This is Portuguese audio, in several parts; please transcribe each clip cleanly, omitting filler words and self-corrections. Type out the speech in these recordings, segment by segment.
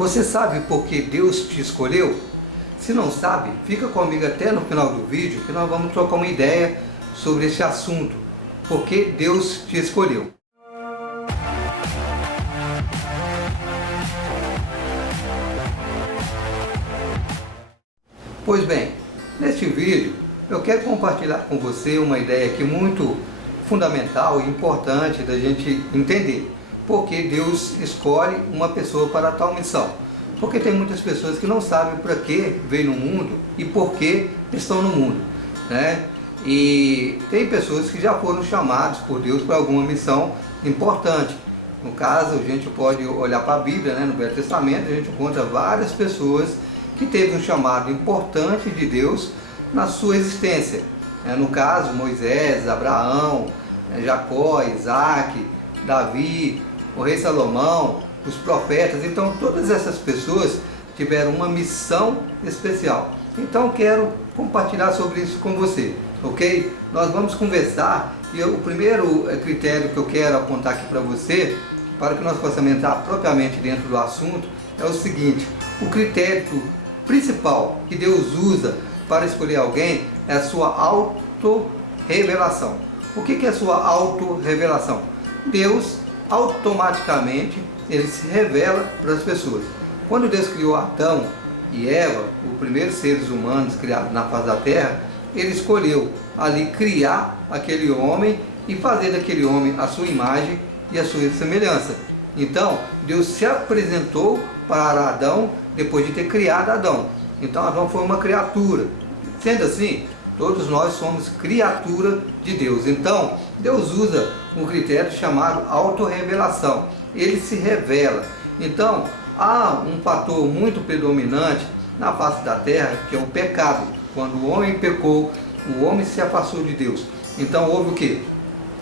Você sabe por que Deus te escolheu? Se não sabe, fica comigo até no final do vídeo que nós vamos trocar uma ideia sobre esse assunto. Por que Deus te escolheu? Pois bem, neste vídeo eu quero compartilhar com você uma ideia aqui muito fundamental e importante da gente entender. Por que Deus escolhe uma pessoa para tal missão? Porque tem muitas pessoas que não sabem para que veio no mundo e por que estão no mundo, né? E tem pessoas que já foram chamadas por Deus para alguma missão importante. No caso, a gente pode olhar para a Bíblia, né? No Velho Testamento a gente encontra várias pessoas que teve um chamado importante de Deus na sua existência. No caso, Moisés, Abraão, Jacó, Isaac, Davi, o rei Salomão, os profetas. Então todas essas pessoas tiveram uma missão especial. Então quero compartilhar sobre isso com você, ok? Nós vamos conversar e o primeiro critério que eu quero apontar aqui para você, para que nós possamos entrar propriamente dentro do assunto, é o seguinte: o critério principal que Deus usa para escolher alguém é a sua autorrevelação. O que é a sua autorrevelação? Deus automaticamente ele se revela para as pessoas. Quando Deus criou Adão e Eva, os primeiros seres humanos criados na face da terra, ele escolheu ali criar aquele homem e fazer daquele homem a sua imagem e a sua semelhança. Então Deus se apresentou para Adão depois de ter criado Adão. Então Adão foi uma criatura. Sendo assim, todos nós somos criatura de Deus. Então Deus usa um critério chamado autorrevelação. Ele se revela. Então há um fator muito predominante na face da terra, que é o pecado. Quando o homem pecou, o homem se afastou de Deus. Então houve o quê?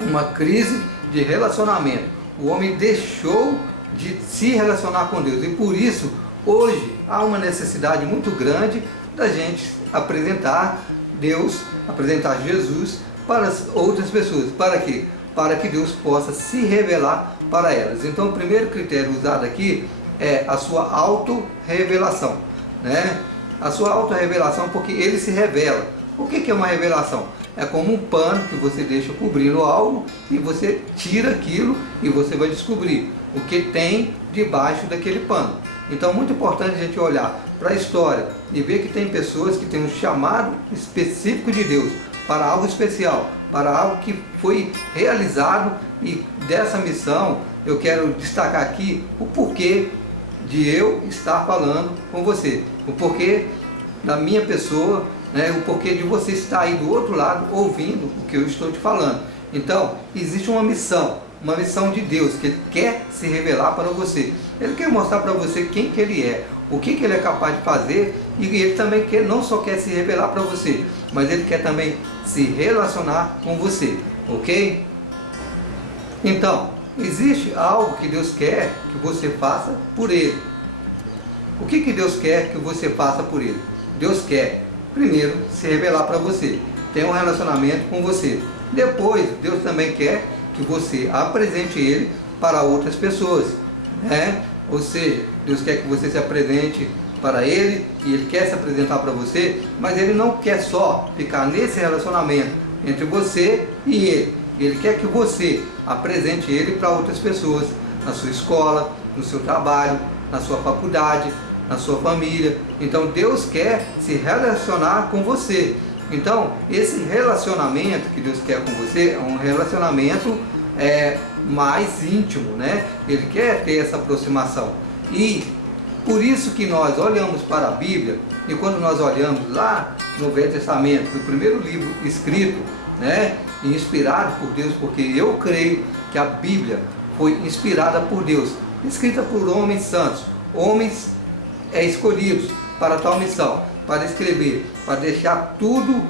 Uma crise de relacionamento. O homem deixou de se relacionar com Deus. E por isso, hoje, há uma necessidade muito grande da gente apresentar Deus, apresentar Jesus para as outras pessoas. Para quê? Para que Deus possa se revelar para elas. Então o primeiro critério usado aqui é a sua autorrevelação, né? A sua autorrevelação, porque ele se revela. O que é uma revelação? É como um pano que você deixa cobrindo algo e você tira aquilo e você vai descobrir o que tem debaixo daquele pano. Então é muito importante a gente olhar para a história e ver que tem pessoas que têm um chamado específico de Deus para algo especial, para algo que foi realizado. E dessa missão eu quero destacar aqui o porquê de eu estar falando com você, o porquê da minha pessoa, né? O porquê de você estar aí do outro lado ouvindo o que eu estou te falando. Então existe uma missão de Deus, que Ele quer se revelar para você. Ele quer mostrar para você quem que Ele é, o que Ele é capaz de fazer, e Ele também não só quer se revelar para você, mas Ele quer também se relacionar com você, ok? Então, existe algo que Deus quer que você faça por Ele. O que Deus quer que você faça por Ele? Deus quer, primeiro, se revelar para você, ter um relacionamento com você. Depois, Deus também quer que você apresente Ele para outras pessoas, né? Ou seja, Deus quer que você se apresente para Ele e Ele quer se apresentar para você, mas Ele não quer só ficar nesse relacionamento entre você e Ele. Ele quer que você apresente Ele para outras pessoas, na sua escola, no seu trabalho, na sua faculdade, na sua família. Então Deus quer se relacionar com você. Então esse relacionamento que Deus quer com você é um relacionamento mais íntimo, né? Ele quer ter essa aproximação. E por isso que nós olhamos para a Bíblia, e quando nós olhamos lá no Velho Testamento, o primeiro livro escrito, né, inspirado por Deus, porque eu creio que a Bíblia foi inspirada por Deus, escrita por homens santos, homens escolhidos para tal missão, para escrever, para deixar tudo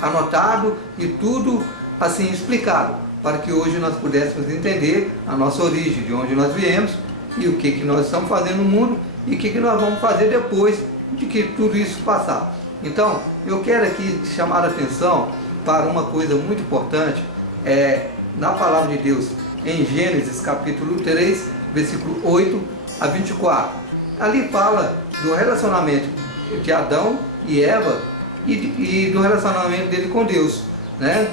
anotado e tudo assim explicado, para que hoje nós pudéssemos entender a nossa origem, de onde nós viemos e o que nós estamos fazendo no mundo e o que nós vamos fazer depois de que tudo isso passar. Então eu quero aqui chamar a atenção para uma coisa muito importante, na palavra de Deus, em Gênesis capítulo 3, versículo 8 a 24. Ali fala do relacionamento de Adão e Eva e do relacionamento dele com Deus, né?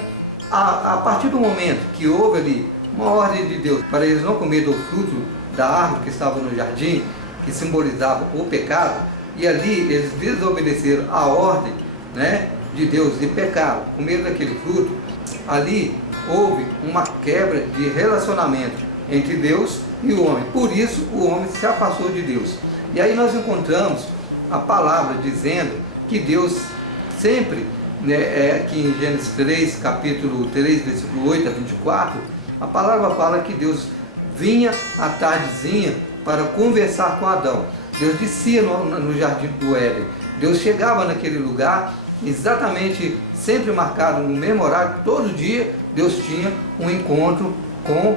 A partir do momento que houve ali uma ordem de Deus para eles não comer do fruto da árvore que estava no jardim, que simbolizava o pecado, e ali eles desobedeceram a ordem, né, de Deus e pecaram, comeram daquele fruto, ali houve uma quebra de relacionamento entre Deus e o homem. Por isso o homem se afastou de Deus. E aí nós encontramos a palavra dizendo que Deus sempre, né, aqui em Gênesis 3, capítulo 3, versículo 8 a 24, a palavra fala que Deus vinha à tardezinha para conversar com Adão. Deus descia no jardim do Éden. Deus chegava naquele lugar, exatamente sempre marcado no mesmo horário, todo dia Deus tinha um encontro com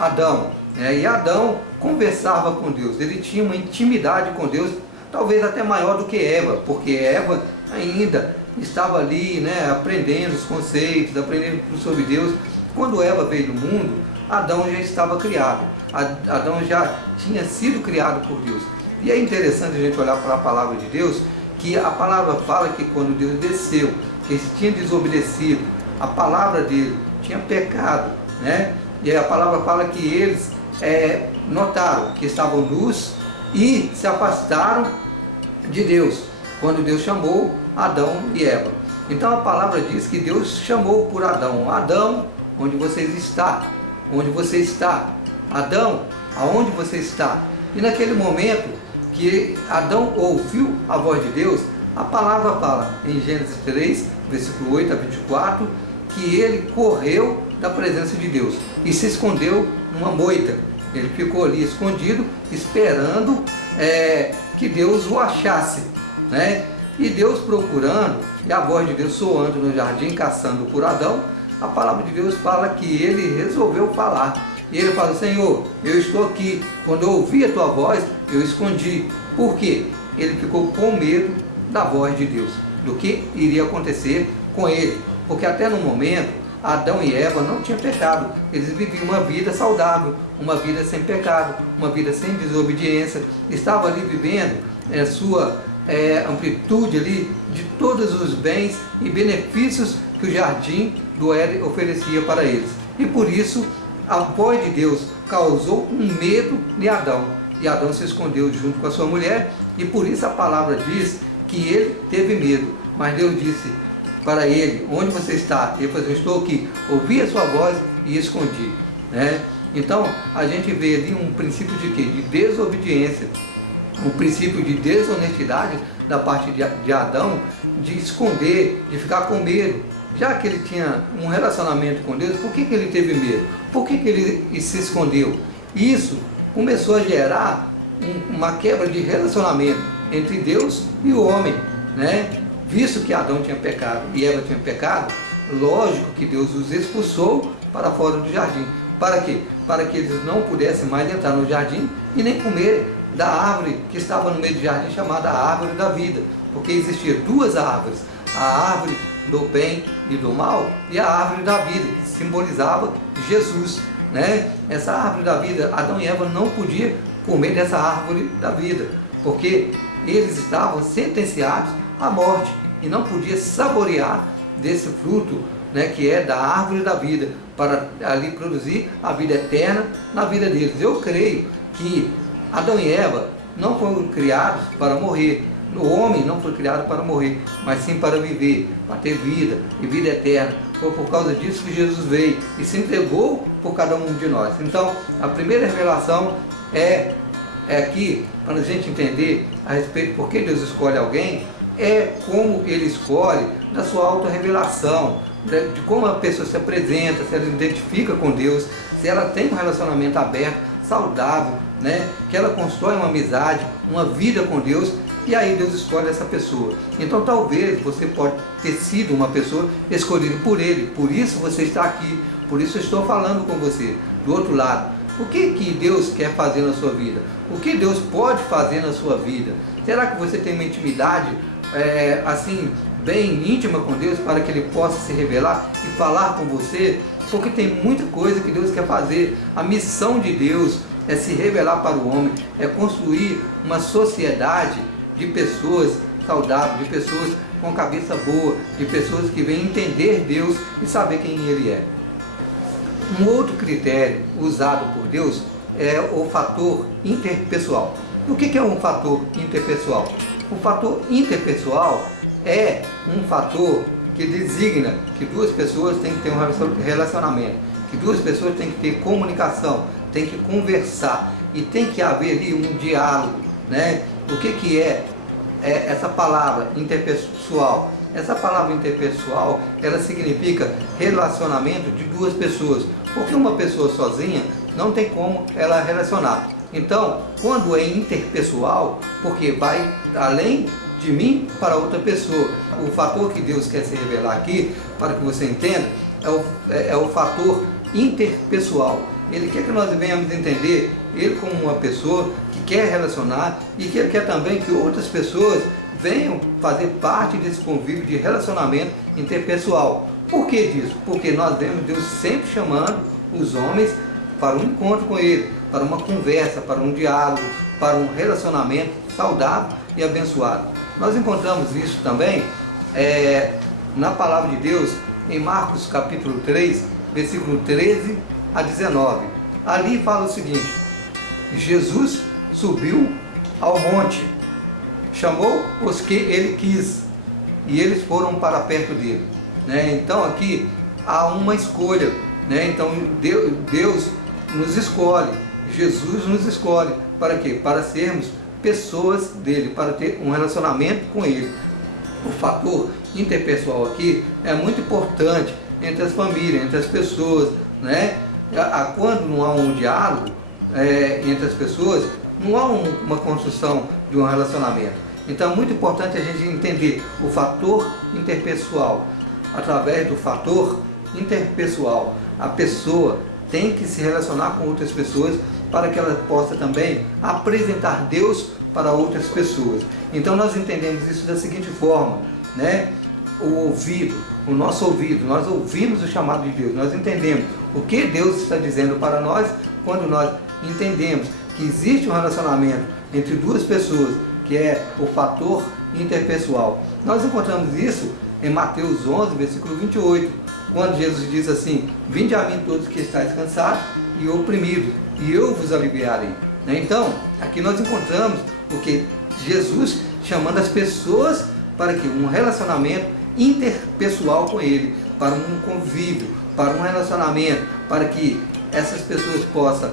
Adão. E Adão conversava com Deus, ele tinha uma intimidade com Deus, talvez até maior do que Eva, porque Eva ainda estava ali, né, aprendendo os conceitos, aprendendo sobre Deus. Quando Eva veio do mundo, Adão já estava criado, Adão já tinha sido criado por Deus. E é interessante a gente olhar para a palavra de Deus, que a palavra fala que quando Deus desceu, que eles tinham desobedecido, a palavra dele tinha pecado, né? E a palavra fala que eles notaram que estavam nus e se afastaram de Deus, quando Deus chamou Adão e Eva. Então a palavra diz que Deus chamou por Adão: Adão, onde você está? Onde você está? Adão, aonde você está? E naquele momento que Adão ouviu a voz de Deus, a palavra fala em Gênesis 3, versículo 8 a 24, que ele correu da presença de Deus e se escondeu numa moita. Ele ficou ali escondido, esperando que Deus o achasse, né? E Deus procurando, e a voz de Deus soando no jardim, caçando por Adão, a palavra de Deus fala que ele resolveu falar. E ele fala: Senhor, eu estou aqui. Quando eu ouvi a tua voz, eu escondi. Por quê? Ele ficou com medo da voz de Deus, do que iria acontecer com ele. Porque até no momento, Adão e Eva não tinham pecado. Eles viviam uma vida saudável, uma vida sem pecado, uma vida sem desobediência. Estavam ali vivendo sua amplitude ali de todos os bens e benefícios que o jardim do Éden oferecia para eles. E por isso a voz de Deus causou um medo em Adão. E Adão se escondeu junto com a sua mulher, e por isso a palavra diz que ele teve medo. Mas Deus disse para ele: onde você está? Ele falou: eu estou aqui. Ouvi a sua voz e escondi, né? Então a gente vê ali um princípio de quê? De desobediência, um princípio de desonestidade da parte de Adão, de esconder, de ficar com medo. Já que ele tinha um relacionamento com Deus, por que ele teve medo? Por que ele se escondeu? Isso começou a gerar uma quebra de relacionamento entre Deus e o homem, né? Visto que Adão tinha pecado e Eva tinha pecado, lógico que Deus os expulsou para fora do jardim. Para quê? Para que eles não pudessem mais entrar no jardim e nem comer da árvore que estava no meio do jardim, chamada árvore da vida. Porque existiam duas árvores: a árvore do bem e do mal e a árvore da vida, que simbolizava Jesus, né? Essa árvore da vida, Adão e Eva não podiam comer dessa árvore da vida, porque eles estavam sentenciados à morte e não podiam saborear desse fruto, né, que é da árvore da vida, para ali produzir a vida eterna na vida deles. Eu creio que Adão e Eva não foram criados para morrer. O homem não foi criado para morrer, mas sim para viver, para ter vida e vida eterna. Foi por causa disso que Jesus veio e se entregou por cada um de nós. Então, a primeira revelação é aqui, para a gente entender a respeito de por que Deus escolhe alguém, é como ele escolhe da sua auto-revelação, de como a pessoa se apresenta, se ela se identifica com Deus, se ela tem um relacionamento aberto, saudável, né? Que ela constrói uma amizade, uma vida com Deus, e aí Deus escolhe essa pessoa. Então talvez você pode ter sido uma pessoa escolhida por Ele, por isso você está aqui, por isso eu estou falando com você. Do outro lado, o que Deus quer fazer na sua vida? O que Deus pode fazer na sua vida? Será que você tem uma intimidade assim, bem íntima com Deus, para que Ele possa se revelar e falar com você? Porque tem muita coisa que Deus quer fazer. A missão de Deus é se revelar para o homem, é construir uma sociedade de pessoas saudáveis, de pessoas com cabeça boa, de pessoas que vêm entender Deus e saber quem Ele é. Um outro critério usado por Deus é o fator interpessoal. O que é um fator interpessoal? O fator interpessoal é um fator que designa que duas pessoas têm que ter um relacionamento, que duas pessoas têm que ter comunicação, têm que conversar e tem que haver ali um diálogo, né? O que é essa palavra interpessoal? Essa palavra interpessoal, ela significa relacionamento de duas pessoas, porque uma pessoa sozinha não tem como ela relacionar. Então, quando é interpessoal, porque vai além de mim para outra pessoa. O fator que Deus quer se revelar aqui, para que você entenda, é o fator interpessoal. Ele quer que nós venhamos entender Ele como uma pessoa que quer relacionar e que Ele quer também que outras pessoas venham fazer parte desse convívio de relacionamento interpessoal. Por que disso? Porque nós vemos Deus sempre chamando os homens para um encontro com Ele, para uma conversa, para um diálogo, para um relacionamento saudável e abençoado. Nós encontramos isso também na palavra de Deus em Marcos capítulo 3, versículo 13 a 19. Ali fala o seguinte: Jesus subiu ao monte, chamou os que ele quis e eles foram para perto dele, né? Então aqui há uma escolha, né? Então Deus nos escolhe, Jesus nos escolhe para quê? Para sermos pessoas dele, para ter um relacionamento com ele. O fator interpessoal aqui é muito importante entre as famílias, entre as pessoas, né? Quando não há um diálogo entre as pessoas, não há uma construção de um relacionamento. Então é muito importante a gente entender o fator interpessoal. Através do fator interpessoal, a pessoa tem que se relacionar com outras pessoas para que ela possa também apresentar Deus para outras pessoas. Então nós entendemos isso da seguinte forma, né? O ouvido, o nosso ouvido, nós ouvimos o chamado de Deus, nós entendemos o que Deus está dizendo para nós quando nós entendemos que existe um relacionamento entre duas pessoas, que é o fator interpessoal. Nós encontramos isso em Mateus 11, versículo 28, quando Jesus diz assim: vinde a mim todos que estáis cansados e oprimidos, e eu vos aliviarei. Então, aqui nós encontramos o que Jesus chamando as pessoas para que um relacionamento interpessoal com Ele, para um convívio, para um relacionamento, para que essas pessoas possam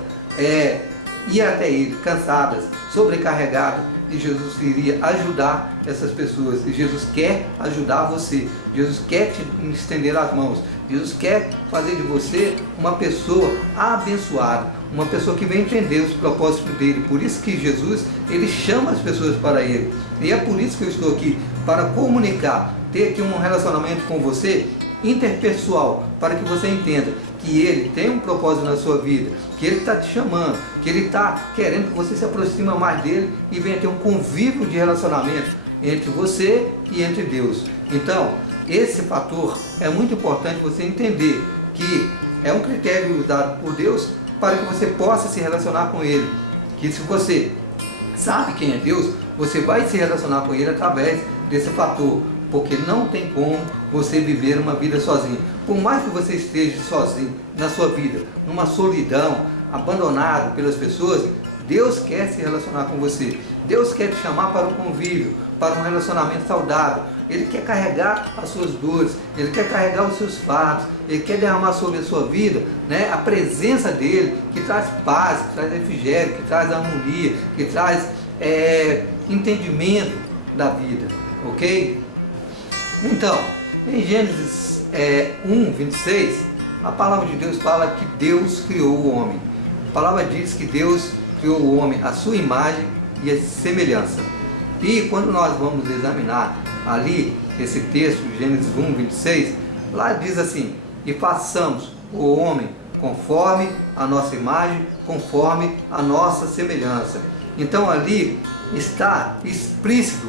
ir até Ele cansadas, sobrecarregadas, e Jesus iria ajudar essas pessoas. E Jesus quer ajudar você, Jesus quer te estender as mãos, Jesus quer fazer de você uma pessoa abençoada, uma pessoa que vem entender os propósitos dele. Por isso que Jesus, ele chama as pessoas para ele. E é por isso que eu estou aqui, para comunicar, ter aqui um relacionamento com você interpessoal, para que você entenda que ele tem um propósito na sua vida, que ele está te chamando, que ele está querendo que você se aproxime mais dele e venha ter um convívio de relacionamento entre você e entre Deus. Então, esse fator é muito importante você entender que é um critério usado por Deus para que você possa se relacionar com Ele. Que se você sabe quem é Deus, você vai se relacionar com Ele através desse fator, porque não tem como você viver uma vida sozinho. Por mais que você esteja sozinho na sua vida, numa solidão, abandonado pelas pessoas, Deus quer se relacionar com você. Deus quer te chamar para o convívio, para um relacionamento saudável. Ele quer carregar as suas dores, Ele quer carregar os seus fardos, Ele quer derramar sobre a sua vida, né, a presença dEle, que traz paz, que traz refrigério, que traz harmonia, que traz entendimento da vida, ok? Então, em Gênesis 1, 26, a palavra de Deus fala que Deus criou o homem. A palavra diz que Deus criou o homem à sua imagem e à semelhança. E quando nós vamos examinar ali esse texto, Gênesis 1, 26, lá diz assim: e façamos o homem conforme a nossa imagem, conforme a nossa semelhança. Então ali está explícito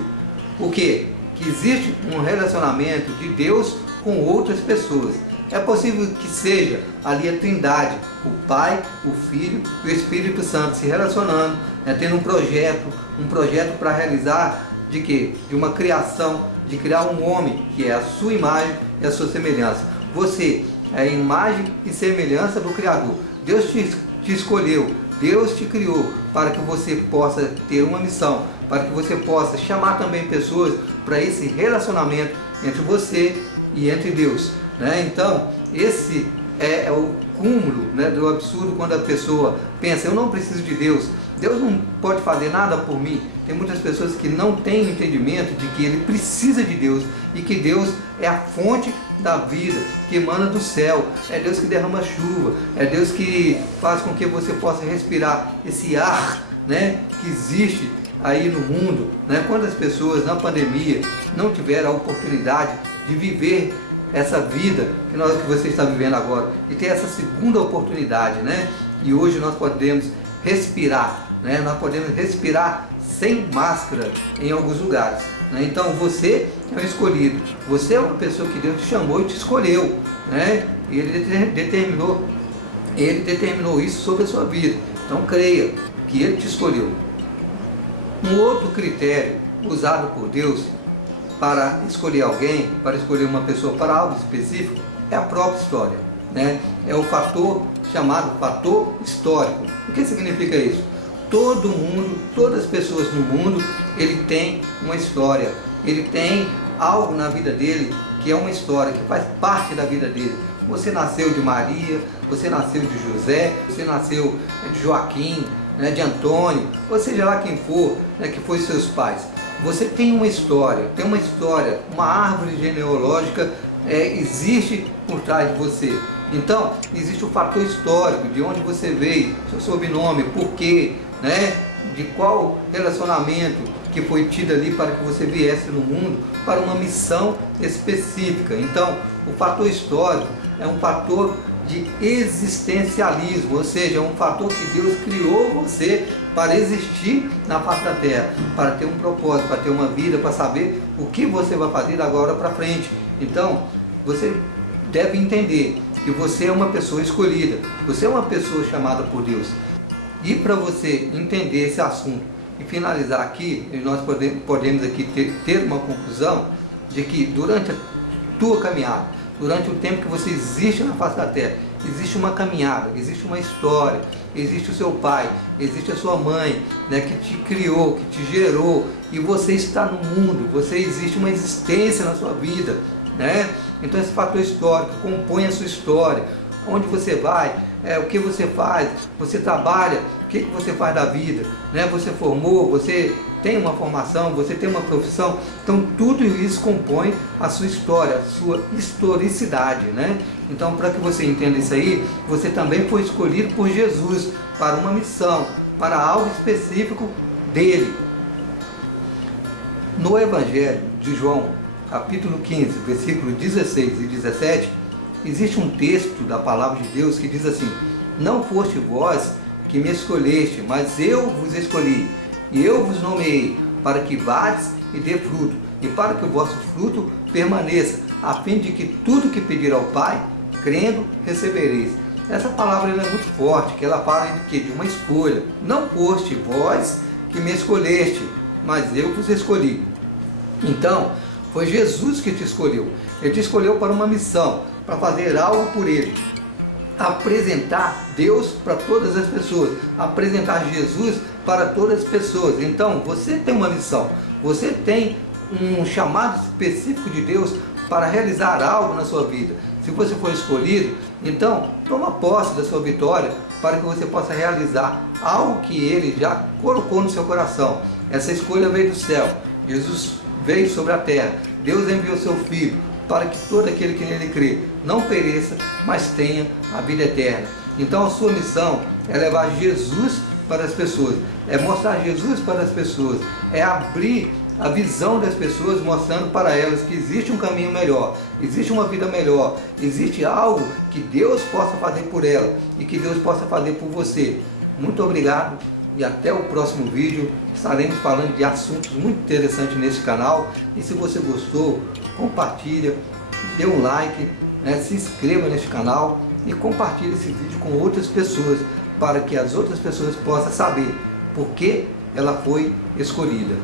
o quê? Que existe um relacionamento de Deus com outras pessoas. É possível que seja ali a Trindade, o Pai, o Filho e o Espírito Santo se relacionando, né, tendo um projeto para realizar de quê? De uma criação, de criar um homem que é a sua imagem e a sua semelhança. Você é a imagem e semelhança do Criador. Deus te escolheu, Deus te criou para que você possa ter uma missão, para que você possa chamar também pessoas para esse relacionamento entre você e entre Deus, né? Então, esse é o cúmulo, né, do absurdo quando a pessoa pensa, eu não preciso de Deus, Deus não pode fazer nada por mim. Tem muitas pessoas que não têm o entendimento de que ele precisa de Deus e que Deus é a fonte da vida, que emana do céu, é Deus que derrama chuva, é Deus que faz com que você possa respirar esse ar, né, que existe aí no mundo, né? Quantas pessoas na pandemia não tiveram a oportunidade de viver essa vida que você está vivendo agora e ter essa segunda oportunidade, né? E hoje nós podemos respirar, né? Nós podemos respirar sem máscara em alguns lugares, né? Então você é um escolhido, você é uma pessoa que Deus te chamou e te escolheu, né? E Ele determinou isso sobre a sua vida. Então creia que Ele te escolheu. Um outro critério usado por Deus para escolher alguém, para escolher uma pessoa para algo específico, é a própria história, né? É o fator chamado fator histórico. O que significa isso? Todo mundo, todas as pessoas no mundo, ele tem uma história, ele tem algo na vida dele que é uma história, que faz parte da vida dele. Você nasceu de Maria, você nasceu de José, você nasceu de Joaquim, né, de Antônio, ou seja lá quem for, né, que foi seus pais. Você tem uma história, uma árvore genealógica existe por trás de você. Então, existe o fator histórico, de onde você veio, seu sobrenome, porquê, né, de qual relacionamento que foi tido ali para que você viesse no mundo para uma missão específica. Então, o fator histórico é um fator de existencialismo, ou seja, é um fator que Deus criou você para existir na face da terra, para ter um propósito, para ter uma vida, para saber o que você vai fazer da agora para frente. Então, você deve entender que você é uma pessoa escolhida, você é uma pessoa chamada por Deus. E para você entender esse assunto e finalizar aqui, nós podemos aqui ter uma conclusão de que durante a tua caminhada, durante o tempo que você existe na face da terra, existe uma caminhada, existe uma história, existe o seu pai, existe a sua mãe, né, que te criou, que te gerou, e você está no mundo, existe uma existência na sua vida, né? Então esse fator histórico compõe a sua história, onde você vai, o que você faz, você trabalha, o que você faz da vida, né? Você formou, você tem uma formação, você tem uma profissão, então tudo isso compõe a sua história, a sua historicidade, né? Então, para que você entenda isso aí, você também foi escolhido por Jesus para uma missão, para algo específico dele. No Evangelho de João, capítulo 15, versículos 16 e 17, existe um texto da palavra de Deus que diz assim: não foste vós que me escolheste, mas eu vos escolhi, e eu vos nomeei, para que vades e dê fruto, e para que o vosso fruto permaneça, a fim de que tudo que pedir ao Pai, crendo, recebereis. Essa palavra ela é muito forte, que ela fala de quê? De uma escolha. Não foste vós que me escolheste, mas eu vos escolhi. Então, foi Jesus que te escolheu. Ele te escolheu para uma missão, para fazer algo por Ele. Apresentar Deus para todas as pessoas, apresentar Jesus para todas as pessoas. Então, você tem uma missão, você tem um chamado específico de Deus para realizar algo na sua vida. Se você for escolhido, então toma posse da sua vitória para que você possa realizar algo que Ele já colocou no seu coração. Essa escolha veio do céu, Jesus veio sobre a terra, Deus enviou seu Filho para que todo aquele que nele crê não pereça, mas tenha a vida eterna. Então a sua missão é levar Jesus para as pessoas, é mostrar Jesus para as pessoas, é abrir a visão das pessoas, mostrando para elas que existe um caminho melhor, existe uma vida melhor, existe algo que Deus possa fazer por ela e que Deus possa fazer por você. Muito obrigado e até o próximo vídeo. Estaremos falando de assuntos muito interessantes nesse canal, e se você gostou, compartilha, dê um like né? Se inscreva neste canal e compartilhe esse vídeo com outras pessoas, para que as outras pessoas possam saber por que ela foi escolhida.